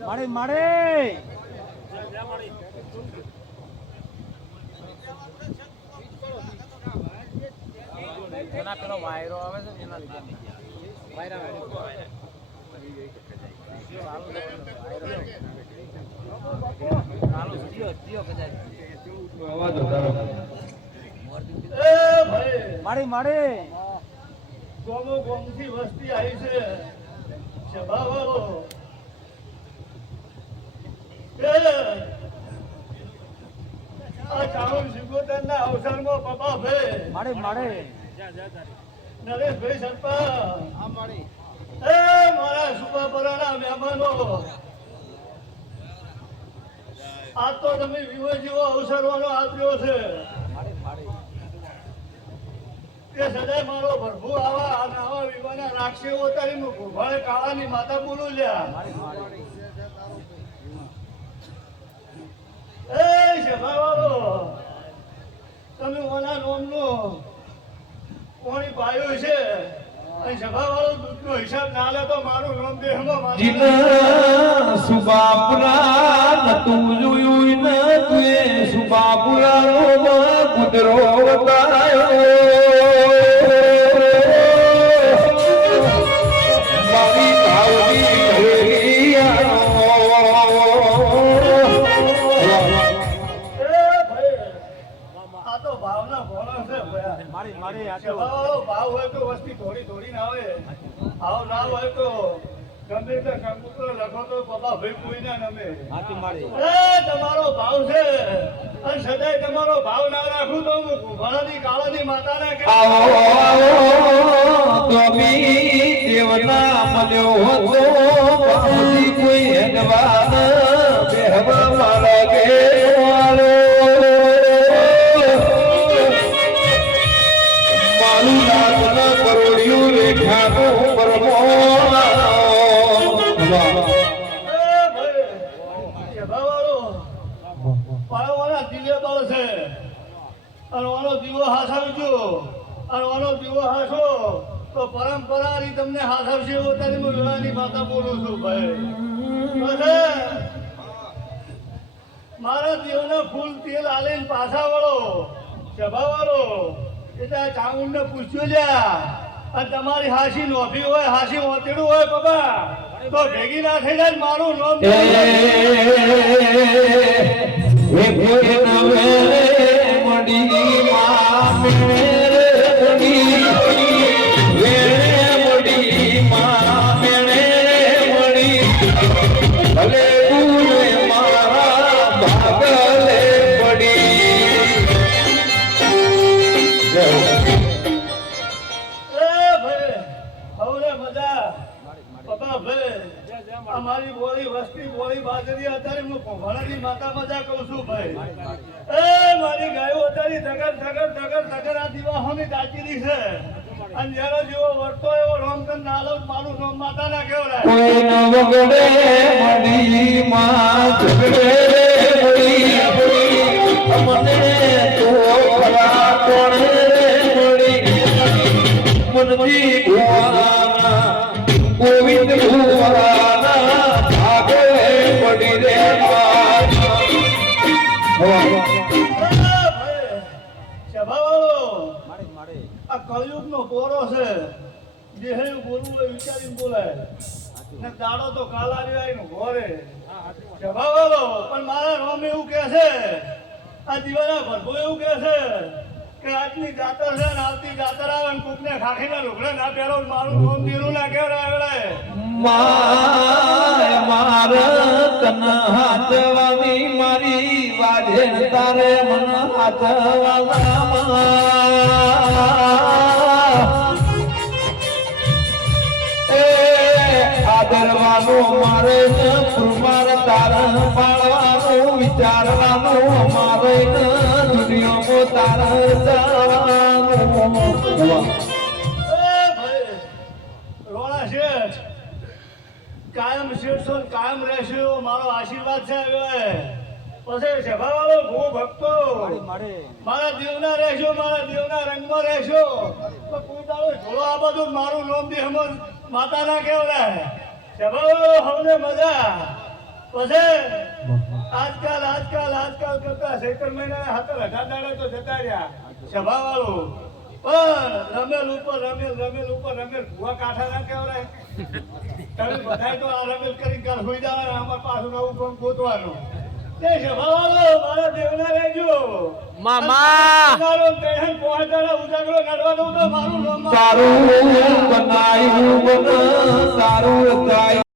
મારે મારે એના પેલો વાયરો આવે છે એના લીધે. વાયરા ભાઈ મારે મારે ગોમો ગોમથી વસ્તી આવી છે. એ આ ચાવણ સિંગોતર અવસરમાં પપ્પા ભાઈ મારે. મારે નરેશભાઈ સરપંચ એ મારા સુબાપરાના મહેમાનો. આ તો તમે વિવો જેવો અવસરવાનો આપ્યો છે. તે સદાય મારો પ્રભુ તમે ઓના નોમનું કોણી પાયું છે અને સભાવાળો દૂધનો હિસાબ ના લે તો મારું નામ દેહમાં જીન સુબાપુરા આ તો ભાવના ભોળો છે ભયા. મારે મારે આ તો સભાવાળો ભાવ હોય તો વસ્તી થોડી થોડી ના આવે. ભાવ ના હોય તો ગમે તે કંકુતરો લખો તો બાબા ભાઈ કોઈ ના નમે એ તમારો ભાવ છે. અને સદાય તમારો ભાવ ના રાખું તો હું ભણાની કાળાની માતાને કે આવો આવો તમી દેવના મળ્યો હતો. કોઈ હેડવાન બેહવા મારા ગેવાલો કરોડિયું રેખાનું પરમો તો પરંપરાની તમને હાથવશે એવો તારી હું બોલું છું ભાઈ મારા દેવને ફૂલ તેલ આલે પાછા વાળો. સભા વાળો. એટલે આ ચામુંડને પૂછ્યું લ્યા તમારી હાસી નોભી હોય હાસી વાંચેડું હોય બાબા તો ભેગી ના થઈ જાય ને મારું નામ અમારી બોલી વસ્તી બોલી બાજરી અત્યારે હું ભણાની માતા મજા કહું છું ભાઈ. એ મારી ગાયો અત્યારે ધગર ધગર ધગર ધગર આ દિવાહોની દાચીરી છે. અને જેનો જેવો વર્તો એવો રોમકન નાલો રોમ માતા ના કેવડાય આ પોરો છે બોલાય ને કાલા રહ્યો ઘોરે પણ મારા રોમ એવું કે છે આ દિવાળા ભરભો એવું કે છે કે આજની જાતર છે ને આવતી જાતર આવે ને કોકને ખાખીને લુગડે ના પહેરો મારું રોમ દીરું ના કહેવાય માય માર તન હાથવાની મારી વાજે તારે મન હાથવાલા. એ આદરવાનું મારે ન પ્રમાર પાડવાનું વિચારવાનું, અમારે દુનિયામાં તાર જવાનું. ને કાયમ રહેશો મારો આશીર્વાદ છે હવે. પછી સભાવાળો ભૂ ભક્તો. મારે દેવના રહેશો મારા દેવના રંગમાં રહેશો. તો કોઈ તારો જોડો આ બધું મારું નામ માતા ના કેવડાય સભાવાળો હમને મજા. પછી આજકાલ આજકાલ આજકાલ કરતા સૈતર મહિના હાથર અઢાર દાડા તો જતા રહ્યા. સભા વાળું પણ રમેલ ઉપર રમેલ રમેલ ઉપર રમેલ. ભૂવા કાંઠા ના કહેવાય. તમે બધાય તો આ રમેલ કરી ઘર હોઈ જવાના અમાર પાછું નવું કામ ગોતવાનું. તે સભા વાળો મારા દેવના રહેજો. મામા! ઉજાગરો તેહન પાંચ ઉજાગરો કાઢવા દઉં તો મારું બનાયું બના સારું